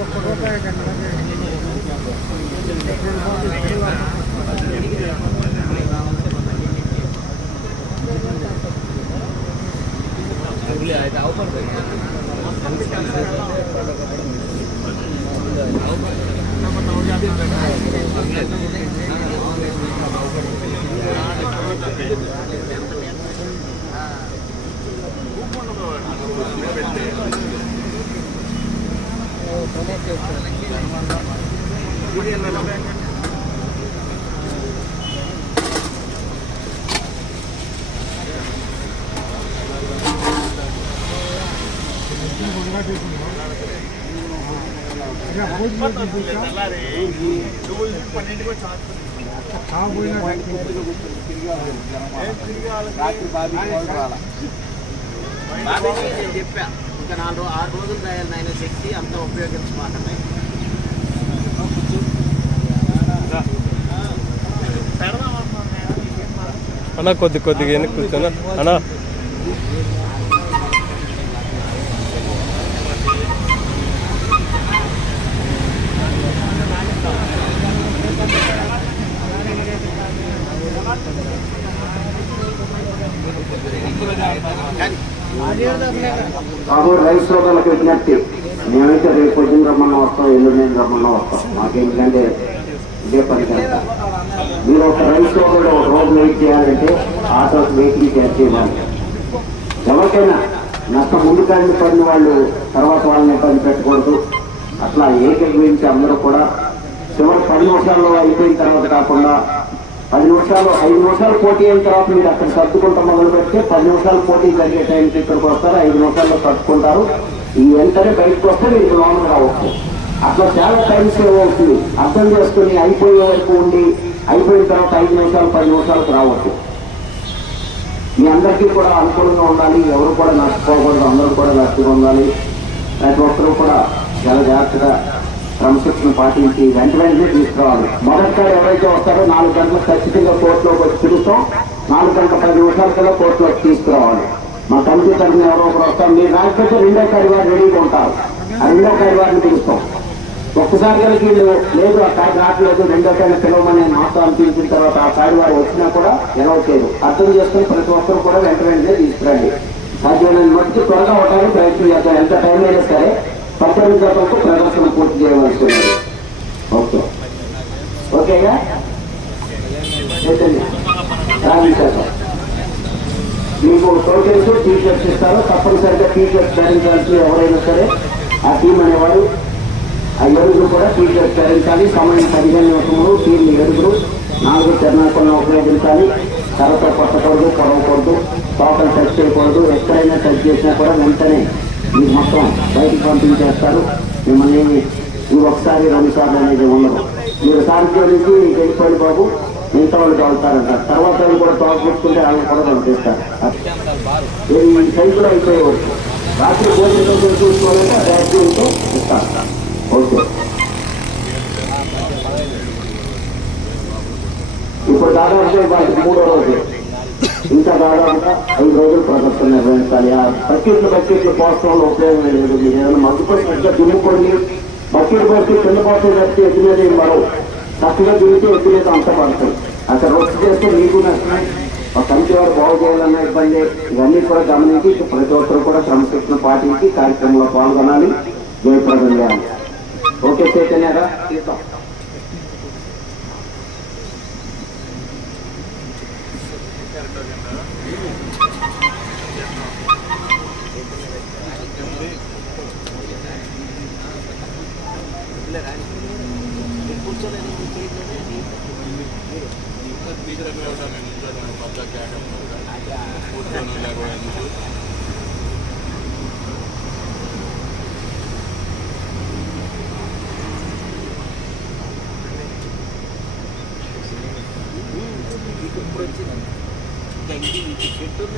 ఒక్క రూపాయి కన్నా Gracias. నేను చెప్పా ఇంకా నాలుగు ఆరు రోజులు రాయాలి నాయన శక్తి అంతా ఉపయోగించమాట అన్న కొద్ది కొద్దిగా వెనక్కి కూర్చోనా. అన్నా విజ్ఞప్తి మేమైతే రేపు పొద్దున్న రమ్మన్నా వస్తాం ఎల్లుండి రమ్మన్నా వస్తాం. మాకేంటంటే ఇదే పని చేస్తాం మీరు ఒక రైస్ కూడా ఒక రోజు వెయిట్ చేయాలంటే ఆటో వెయిటింగ్ చేయాలి చేయాలి. ఎవరికైనా నష్టం ముందు కానీ పడిన వాళ్ళు తర్వాత వాళ్ళని ఇబ్బంది పెట్టకూడదు. అట్లా ఏకీభవించి అందరూ కూడా చివరి పది నిమిషాల్లో అయిపోయిన తర్వాత కాకుండా పది నిమిషాలు ఐదు నిమిషాలు పోటీ అయిన తర్వాత మీరు అక్కడ సర్దుకుంటా మొదలు పెడితే పది నిమిషాలు పోటీ జరిగే టైంకి ఇక్కడికి వస్తారు? ఐదు నిమిషాల్లో సర్దుకుంటారు. ఈ వెంటనే బయటకు వస్తే మీరు లోపల రావచ్చు. అట్లా చాలా టైం సేవ్ అవుతుంది. అర్థం చేసుకుని అయిపోయే వరకు ఉండి అయిపోయిన తర్వాత ఐదు నిమిషాలు పది నిమిషాలకు రావచ్చు. మీ అందరికీ కూడా అనుకూలంగా ఉండాలి. ఎవరు కూడా నష్టపోకూడదు. అందరూ కూడా లక్ష్యంగా ఉండాలి. ప్రతి ఒక్కరూ కూడా చాలా జాగ్రత్తగా క్రమశిక్షణ పాటించి వెంట వెంటనే తీసుకురావాలి మొదటిసారి ఎవరైతే వస్తారో నాలుగు గంటలకు ఖచ్చితంగా కోర్టులోకి వచ్చి తిరుగుతాం నాలుగు గంటల పది నిమిషాల కల్లా కోర్టులోకి తీసుకురావాలి. మా కమిటీ తరఫున ఎవరో ఒకరు వస్తాం మీరు రాకపోతే రెండో కారివారు రెడీగా ఉంటారు. ఆ రెండో కారివారిని పిలుస్తాం. ఒక్కసారి కనుక వీళ్ళు లేదు ఆ కాడి రావట్లేదు రెండో కాడిని పిలవమని నేను మాతో అనిపించిన తర్వాత ఆ కాడి వారు వచ్చినా కూడా ఎలా చేయదు అర్థం చేసుకుని ప్రతి ఒక్కరు కూడా వెంట వెంటనే తీసుకురండి. సాధ్యమైన మట్టి త్వరగా అవడానికి ప్రయత్నం చేద్దాం. ఎంత టైం అయినా సరే పద్దెనిమిది గంటలకు ప్రదర్శన పూర్తి చేయవలసి ఉంది ఓకే. ఓకేగా చైతన్య. రాజేశ్వర మీకు టోకెన్స్ టీ షర్ట్స్ ఇస్తారు తప్పనిసరిగా టీ షర్ట్స్ ధరించాల్సి ఎవరైనా సరే ఆ టీం అనేవాడు ఆ ఏడుగురు కూడా టీ షర్ట్స్ ధరించాలి సమయం పదిహేను నిమిషములు టీం ఏడుగురు నాలుగు చరణాలను ఉపయోగించాలి. కర్రతో కొట్టకూడదు పొడవకూడదు తోకలు టచ్ చేయకూడదు. ఎక్కడైనా టచ్ చేసినా కూడా వెంటనే మీ మొత్తం బయటకు పంపించేస్తారు. మిమ్మల్ని ఈ ఒకసారి రెండు సార్లు అనేది ఉండదు. మీరు సాయంత్రం నుంచి బాబు. ఇంతవరకు వాళ్ళు తర్వాత వాళ్ళు కూడా తోక పుచ్చుకుంటే వాళ్ళని కూడా పంపిస్తారు ఈ సైకిల్ అయిపోయేవచ్చు రాత్రి భోజనం చూసుకోవాలంటే ర్యాక్కి ఉంటే ఇస్తాను ఓకే. ఇప్పుడు దాదాపు మూడో రోజు. ఇంకా దాదాపుగా ఐదు రోజులు ప్రదర్శన నిర్వహించాలి. ఆ బకెట్లు బకెట్లు పోస్టర్లో ఉపయోగం లేదు. మీరు ఏదైనా మగ్గుకొని సరిగ్గా దుమ్ముకొని బకెట్ పోస్తే కింద పోతే వ్యక్తి ఎత్తులేదు మరో చక్కగా దిగితే ఎత్తులేదు అంత పడతాయి అక్కడ రొచ్చు చేస్తే నీకు నష్టమే ఒక కంటి వారు బాగు చేయాలన్న ఇబ్బంది. ఇవన్నీ కూడా గమనించి ప్రతి ఒక్కరు కూడా క్రమశిక్షణ పాటించి కార్యక్రమంలో పాల్గొనాలి. జయప్రదం చేయాలి. ఓకే చైతన్యరా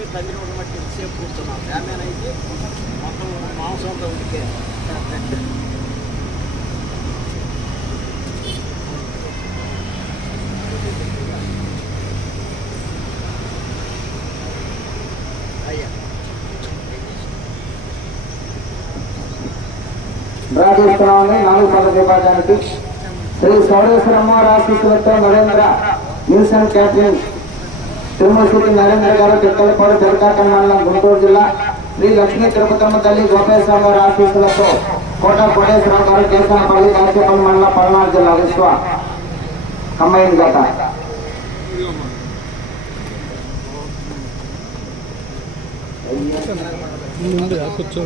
తీస్తాం తండ్రి ఉన్న మట్టి కూర్చున్నాం ఫ్యామిలీ అయితే మొత్తం మాంసంతో ఉడికే. నాలుగు విభాగానికి. శ్రీ సౌడేశ్వరమ్మ ఆశీస్సులతో నరేంద్ర నిల్సన్ క్యాటరింగ్ తిరుమలశ్రీ నరేంద్ర గారు తిక్కలపాడు దొరకాకన్ మండలం గుంటూరు జిల్లా శ్రీ లక్ష్మీ తిరుపతమ్మ తల్లి గోపేశ్వర గారి ఆశీస్సులతో కోట కోటేశ్వరరావు గారు కేసానపల్లి కాచేపల్లి మండలం పల్నాడు జిల్లా విశ్వ కంబైన్ గత ముందు కూర్చో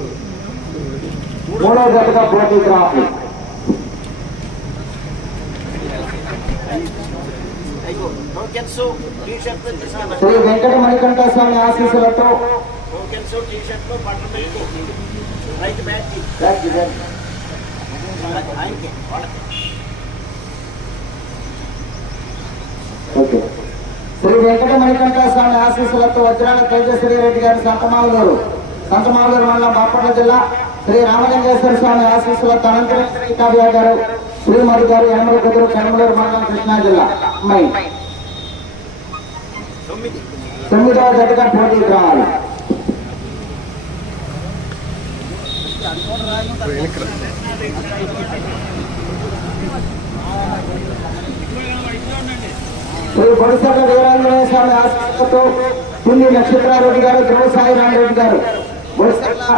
మూడో జతగా పోటీకి రావాలి టోకెన్స్ టీ శ్రీ వెంకట మణికంఠ స్వామి ఆశీస్సులతో. టోకెన్స్ టీ షర్ట్లు బట్టలు పెట్టుకో రైట్ బ్యాగ్ ఆయనకి వాళ్ళకి. ఓకే. శ్రీ వెంకట మణికంఠ స్వామి ఆశీస్సులతో వజ్రాల తేజశ్వరి రెడ్డి గారు సంతమాలూరు సంతమాలూరు మండలం బాపట్ల జిల్లా శ్రీ రామలింగేశ్వర స్వామి ఆశీస్సులతో అనంతరం శ్రీ కావ్య గారు శ్రీమతి గారు యనమల కుదురు కనమలూరు మండలం కృష్ణా జిల్లా అమ్మాయి తొమ్మిది తొమ్మిదవ జతగా పోటీకి రావాలి శ్రీ బొడిసెట్ల వీరాంజనేయ స్వామి ఆశీస్సులతో పుల్లి నక్షత్రారెడ్డి గారు ధ్రువ సాయిరామ్ రెడ్డి గారు బొడిసెట్ల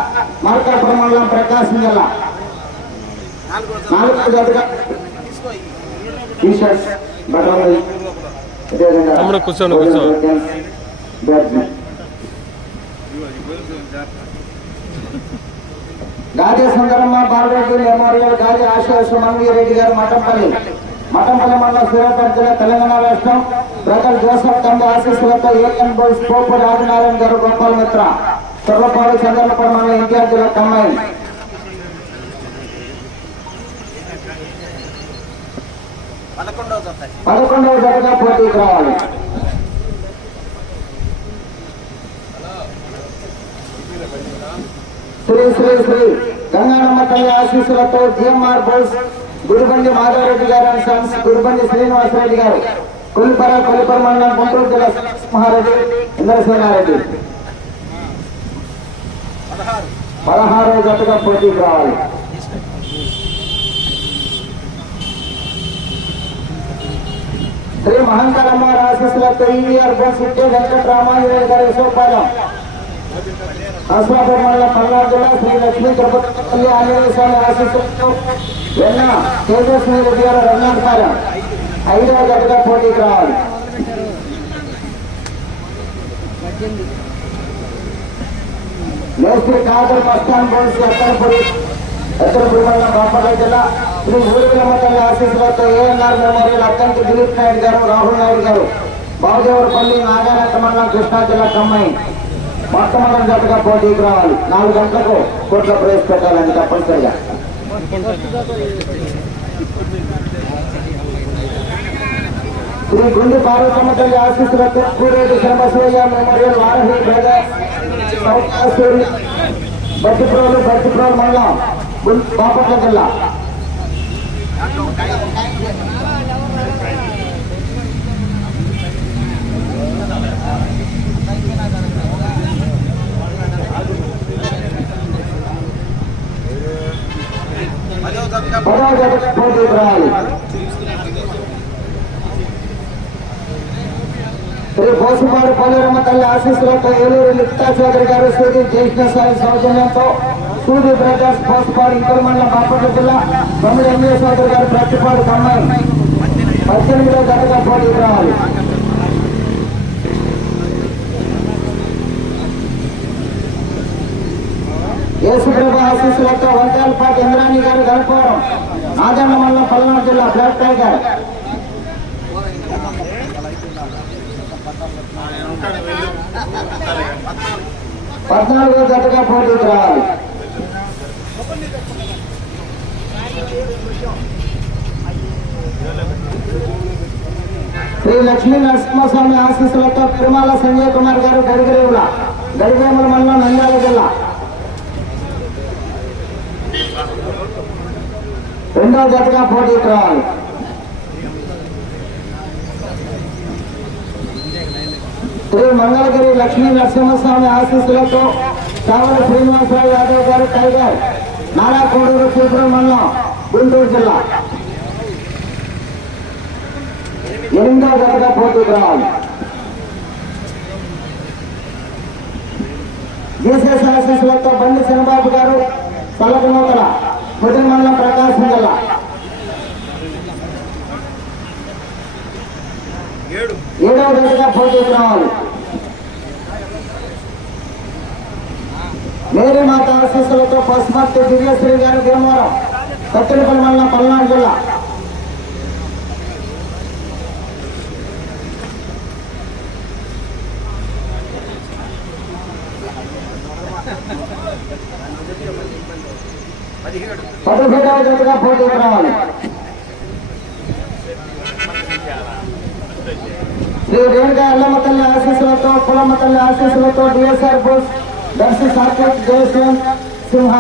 మార్కాపురం మండలం ప్రకాశం జిల్లా నాలుగో జతగా షర్ట్స్ బట్టలు అదేవిధంగా కూర్చోండి, కూర్చో. బ్యాడ్జ్. గాజే సుందరమ్మ బాలరెడ్డి మెమోరియల్ గాజే ఆశయ సుమంగి రెడ్డి గారు మఠంపల్లి మఠంపల్లి మండలం సూర్యాపేట జిల్లా తెలంగాణ రాష్ట్రం బ్రదర్ జోసఫ్ తండ్రి ఆశీస్సులతో ఏఎన్ బాయ్స్ పోపు రాజనారాయణ గారు గోపాల్ మిత్ర తొర్రపాడు చంద్రపూర్ మండలం ఎన్టీఆర్ జిల్లా కమ్మాయి పదకొండవ జత పదకొండవ జతగా పోటీకి రావాలి శ్రీ శ్రీ శ్రీ గంగానమ్మ తల్లి ఆశీస్సులతో జిఎంఆర్ బోస్ గుడిబండి మాధవరెడ్డి గారు అండ్ సన్స్ గుడిబండి శ్రీనివాసరెడ్డి గారు కొలిపర కొలిపర మండలం గుంటూరు జిల్లా మహారెడ్డి ఇంద్రసేనారెడ్డి పదహారు పదహారవ జతగా పోటీకి రావాలి. శ్రీ మహంకరమ్మ ఆశీస్సులతో ఈవీఆర్ బోస్ ఇట్టే గారి సోపాలం అశ్వాపూర్ మండలం పల్నాడు జిల్లా శ్రీ లక్ష్మీ తిరుపతి ఆంజనేయ స్వామి ఆశీస్సులతో వెన్న తేజస్వి రెడ్డి గారు రంగాపాలెం ఐదవ జతగా పోటీకి రావాలి. మేస్త్రి కాదర్ మస్తాన్ బోన్స్ ఎత్తనపూడి ఎత్తనపూడి మండలం బాపట్ల జిల్లా. శ్రీ ఊరికలమ్మ తల్లి ఆశీస్సులతో ఏఎన్ఆర్ మెమోరియల్ అత్తంకి దిలీప్ నాయుడు గారు రాహుల్ నాయుడు గారు. బాబుదేవరపల్లి నాగారాయణ మండలం కృష్ణా జిల్లా కమ్మాయి మొట్టమొదటి జతగా పోటీకి రావాలి. నాలుగు గంటలకు కోట్ల ప్రవేశపెట్టాలని తప్పనిసరిగా. శ్రీ గుండి పార్వతమ్మ తల్లి ఆశీస్సులతో కూరేటి శ్రమశివయ్య మెమోరియల్ వారహి బ్రదర్ సౌకాశ్వరి బట్టిప్రోలు బట్టిప్రోలు మండలం. బాపట్ల జిల్లా శ్రీ బోసుపాడు పోలేరమ్మ తల్లి ఆశీస్సులతో ఏలూరు లిప్తా చౌదరి గారు సూర్య జ్యేష్ఠ సౌజన్యంతో సూర్య బ్రదర్స్ బోసుపాడు ఇంకల మండల బాపట్ల జిల్లా తొమ్మిది ఎంఏ చౌదరి గారు ప్రతిపాడు కమ్మాయి పద్దెనిమిదో జతగా పోటీకి రావాలి. యేసుప్రభ ఆశీస్సులతో వంకాయలపాటి ఇంద్రాణి గారు గడపవరం నాదన్న మండలం పల్నాడు జిల్లా బ్లాక్ టైగర్. పద్నాలుగో జతగా పోటీకి రావాలి. శ్రీ లక్ష్మీ నరసింహస్వామి ఆశీస్సులతో తిరుమల సంజయ్ కుమార్ గారు గడిగరేవుల గడివేమల మండలం నంద్యాల జిల్లా. రెండవ జతగా పోటీ రావాలి శ్రీ మంగళగిరి లక్ష్మీ నరసింహస్వామి ఆశీస్సులతో సావర శ్రీనివాసరావు యాదవ్ గారు టైగర్ నారాకోడూరు చీపురం మండలం. గుంటూరు జిల్లా. ఎనిమిదో జతగా పోటీకి రావాలి జీసస్ ఆశీస్సులతో బండి శనబాబు గారు సలకనూతల కుదిరి మండలం ప్రకాశం జిల్లా. ఏడవ జతగా పోటీకి రావాలి మేరీ మాత ఆశీస్సులతో పశుమర్తి దివ్యశ్రీ గారు భీమవరం సత్తులపల్లి మండలం పల్నాడు జిల్లా. పదిహేడవ జతగా పోటీకి రావాలి శ్రీ రేణుగా అల్లమ్మ తల్లి ఆశీస్సులతో కులమ్మ తల్లి ఆశీస్సులతో డిఎస్ఆర్ బోస్ దర్శి సాకేత్ జయశ్వంత్ సింహ.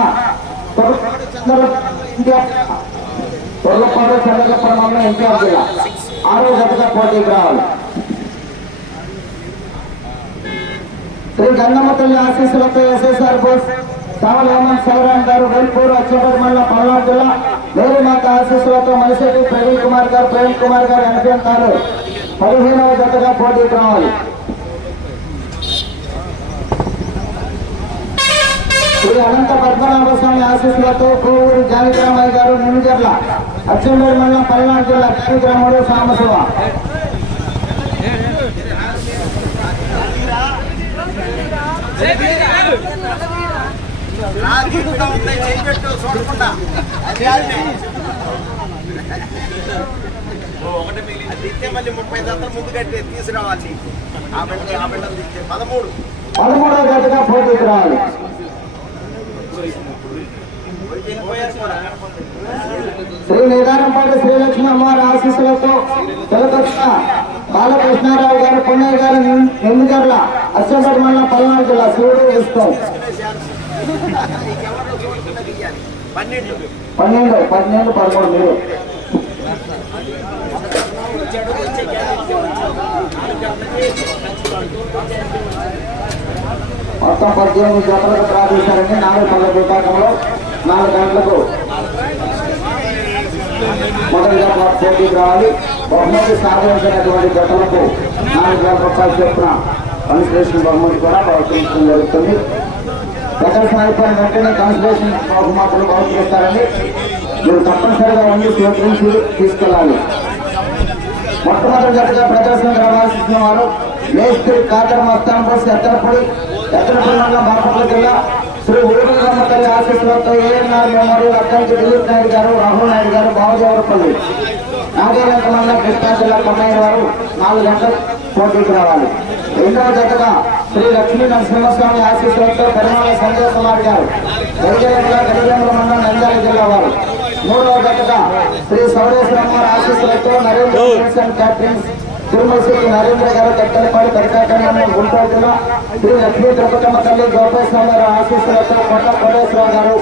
తొర్లపాడు చంద్రగప్పల మండలం జిల్లా. ఆరో జతగా పోటీకి రావాలి శ్రీ గంగమ్మ తల్లి ఆశీస్సులతో ఎస్ఎస్ఆర్ బోస్ సావల్ హేమంత్ సైరాన్ గారు వేల్పూర్ అచ్చంపేట మండలం పల్నాడు జిల్లా. మేరీ ఆశీస్సులతో మలిశెట్టి ప్రవీణ్ కుమార్ గారు ప్రేమ్ కుమార్ గారు ఎన్ఫీఎం గారు పదిహేనవ జతగా పోటీకి రావాలి శ్రీ అనంత పద్మనాభ స్వామి ఆశీస్సులతో కోవూరు జానకిరామయ్య గారు నిమిజర్ల అచ్చంపేట మండలం పల్నాడు జిల్లా ఒకటి మిగిలింది. అది ఇస్తే మళ్ళీ ముప్పై జతలు ముందు కట్టి తీసుకురావాలి ఆ బిడ్డ ఆ బిడ్డలు పదమూడు పదమూడవ జతగా పోటీకి రావాలి శ్రీ నిదానంపాటి శ్రీలక్ష్మి అమ్మవారి ఆశీస్సులతో తెలకొచ్చిన బాలకృష్ణారావు గారు పున్నయ్య గారు ఎన్నికర్ల అశ్వపతి మండలం పల్నాడు జిల్లా శివుడు వేస్తాం పన్నెండు పన్నెండు పన్నెండు పదమూడు మీరు. మొత్తం పద్దెనిమిది జతలకు ప్రార్థిస్తారండి నాలుగు పళ్ళ విభాగంలో నాలుగు గంటలకు మొదటిగా మాకు పోటీకి రావాలి. బహుమతి సాధించినటువంటి జతలకు నాలుగు వేల రూపాయలు చొప్పున కన్సలేషన్ బహుమతి కూడా బహుకరించడం జరుగుతుంది. ప్రదర్శన అయిపోయిన వెంటనే కన్సలేషన్ బహుమతులు బహుకరిస్తారండి. మీరు తప్పనిసరిగా ఉండి స్వీకరించి తీసుకెళ్ళాలి. మొట్టమొదటి జట్టుగా ప్రదర్శన రావాల్సిన వారు మేస్త్రి కాకర మస్తాన్ బస్ ఎత్తనపూడి ఎత్తనపూడి మండలం బాపట్ల జిల్లా శ్రీ ఊరుగమ్మ తల్లి ఆశీస్సులతో ఏఎన్ఆర్ మెమోరియల్ అక్కడికి దిలీప్ నాయుడు గారు రాహుల్ నాయుడు గారు బావదేవరపల్లి నాగేరంక మండలం కృష్ణా జిల్లా కమ్మయ్య వారు నాలుగు గంటల పోటీకి రావాలి. రెండవ జతగా శ్రీ లక్ష్మీ నరసింహస్వామి ఆశీస్సులతో పెరుమాళ సంజయ్ కుమార్ గారు గడిగరంగా గడిగండ్ల మండలం నంద్యాల జిల్లా వారు. మూడవ జతగా శ్రీ సౌరేశ్వరమ్మ ఆశీస్సులతో నరేంద్ర క్యాటరింగ్స్ తిరుమల శ్రీ నరేంద్ర గారు కట్టెలపాడు కరికాకండ గుంటూరు జిల్లా శ్రీ లక్ష్మీ తిరుపతమ్మ తల్లి గోపేశ్వర గారు ఆశీస్సులతో కొట్ట కోటేశ్వర గారు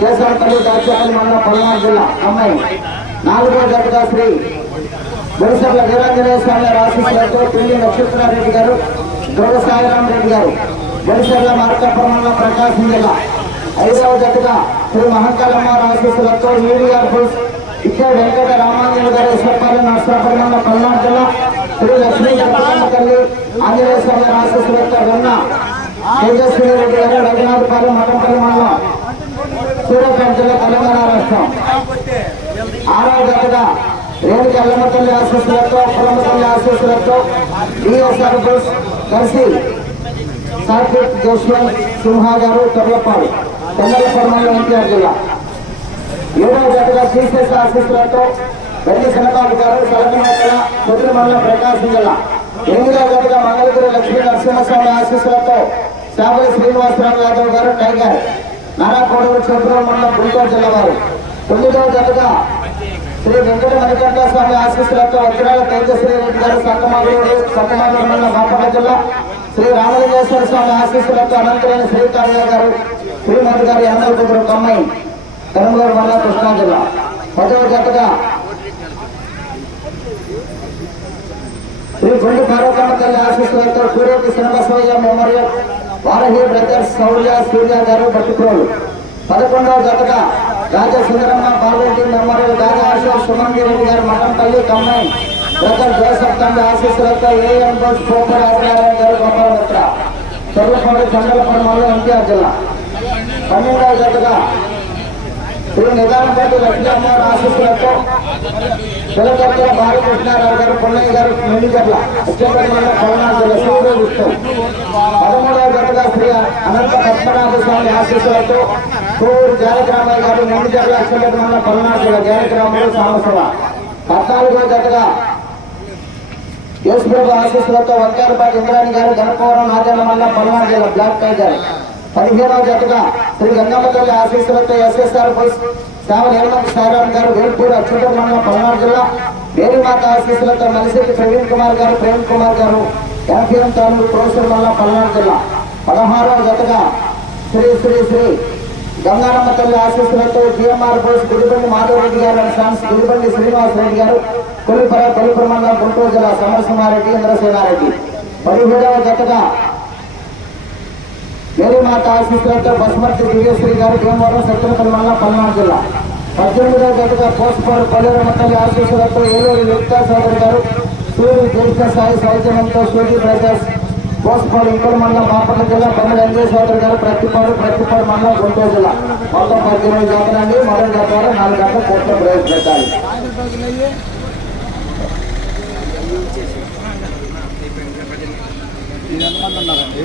కేశవపల్లి దాచేపల్లి మండలం పల్నాడు జిల్లా. అమ్మాయి. నాలుగో జతగా శ్రీ గురుసర్ల వీరాంజనేయ స్వామి గారు ఆశీస్సులతో పిల్లి నక్షత్రారెడ్డి గారు దుర్గ సాయిరాం రెడ్డి గారు. గురుసర్ల మార్కాపురం మండలం ప్రకాశం జిల్లా. ఐదవ జతగా శ్రీ మహంకాళమ్మ ఆశీస్సులతో ఈడి గారు పులుసు ఇక్కడ వెంకట రామాంజన గారు ఈశ్వరపల్లి నర్సరాపల్లి మండలం పల్నాడు జిల్లా. శ్రీ లక్ష్మీ గణపతమ్మ ఆంజనేయ స్వామి ఆశీస్సులతో వెన్న తేజస్వి రెడ్డి గారు రఘునాథపల్లి మఠంపల్లి మండలం సూర్యాపేట జిల్లా తెలంగాణ రాష్ట్రం ఆరవ జతగా రేణుకి అల్లమ్మ తల్లి ఆశీస్సులతో పుల్లమ్మ తల్లి ఆశీస్సులతో డిఎస్ఆర్ బస్ కలిసి సాత్విక్ జశ్వంత్ సింహ గారు తొర్లపాడు తొందరపాడు మండలం ఎన్టీఆర్ జిల్లా ఏడవ జతగా శ్రీశేష ఆశీస్సులతో వెల్లి శనబాబు గారు సలకనోకల కుదిరి మండలం ప్రకాశం జిల్లా. ఎనిమిదవ జతగా మంగళగిరి లక్ష్మీ నరసింహస్వామి ఆశీస్సులతో శాబరి శ్రీనివాసరావు యాదవ్ గారు టైగర్ నారాకోడూరు చంద్రూరు మండలం గుంటూరు జిల్లా వారు. తొమ్మిదవ జతగా శ్రీ వెంకట మణికంఠ స్వామి ఆశీస్సులతో వజ్రాల తేజశ్రీ రెడ్డి గారు సక్కమాగూరు సక్కమాగూరు మండలం బాపట్ల జిల్లా. శ్రీ రామలింగేశ్వర స్వామి ఆశీస్సులతో అనంతరైన శ్రీకార్య గారు శ్రీమతి గారి అందరి కుదురు కమ్మాయి కరీంనగర్ మండలం కృష్ణా జిల్లా. పదవ జతగా శ్రీ గుండు పార్వతమ్మ తల్లి ఆశీస్సులతో సూర్యకి శ్రీనివాసయ్య మెమోరియల్ వారహి బ్రదర్స్ సౌర్య సూర్య గారు బట్టిప్రోలు పదకొండవ జతగా రాజా సుందరమ్మ పాల్రెడ్డి మెమోరియల్ రాజా అశోక్ సుమంగి రెడ్డి గారు మఠంపల్లి కమ్మాయి బ్రదర్ జోసఫ్ తండ్రి ఆశీస్సులతో ఏఎం బోస్ పోపర్ ఆదినారాయణ గారు గోపాల మిత్ర చర్లపల్లి చంద్రపురం ఎన్టీఆర్ జిల్లా. పన్నెండవ జతగా శ్రీ నిదానపల్లి లక్ష్మీ అమ్మవారి ఆశీస్సులతో పిల్లకర్తల బాలకృష్ణారావు గారు పొన్నయ్య గారు మెండిగర్ల ఉత్తరపల్లి పల్నాడు జిల్లా సూర్య విష్ణు పదమూడవ జతగా శ్రీ అనంత పద్మనాభ స్వామి ఆశీస్సులతో సూర్యుడు జానకరామయ్య గారు మెండిగర్ల అక్షరమండల పల్నాడు జిల్లా సామసభ పద్నాలుగో జతగా యేసుప్రభు ఆశీస్సులతో వంకారపాటి ఇంద్రాణి గారు గణపవరం నాజన్న మల్ల పల్నాడు జిల్లా బ్లాక్ టైగర్. పదిహేనవ జతగా శ్రీ గంగమ్మ తల్లి ఆశీస్సులతో ఎస్ఎస్ఆర్ బస్ శ్యామ నిర్మల్ సాయిరామ్ గారు వేల్పూర్ అచ్యుత మండలం పల్నాడు జిల్లా మేరీమాత ఆశీస్సులతో మలిశెట్టి ప్రవీణ్ కుమార్ గారు ప్రేమ్ కుమార్ గారు ఎన్పిఎం తాలూకు ప్రొఫెసర్ మండలం పల్నాడు జిల్లా. పదహారవ జతగా శ్రీ శ్రీ శ్రీ గంగారమ్మ తల్లి ఆశీస్సులతో జిఎంఆర్ బోస్ గుడిబండి మాధవరెడ్డి గారు అండ్ సన్స్ గుడిబండి శ్రీనివాస్ రెడ్డి గారు కొలిపర కొలిపర మండలం గుంటూరు జిల్లా సమరసింహారెడ్డి ఇంద్రసేనారెడ్డి. పదిహేడవ జతగా మేరీమాత ఆశీస్సులతో బస్మర్తి దివ్యశ్రీ గారు భీమవరం సత్యనపల్లి మండలం పల్నాడు జిల్లా. పద్దెనిమిదవ జతగా పోస్ట్పాడు పల్లెరమ్మ తల్లి ఆశీస్సులతో ఏలూరు యుక్తా సోదరి గారు సూర్యు దీర్ఘ సాయి సౌజన్యంతో సూర్య బ్రదర్స్ పోస్ట్పాడు ఇంకోటి మండలం బాపట్ల జిల్లా పన్నెండు ఎంజే సోదరి గారు ప్రతిపాడు ప్రతిపాడు మండలం గుంటూరు జిల్లా. మొత్తం పద్దెనిమిది జాతరండి మొదటి జాతర నాలుగు గంటల కోట్ల ప్రవేశపెట్టాలి ఇది ఎంతమంది ఉన్నారండి.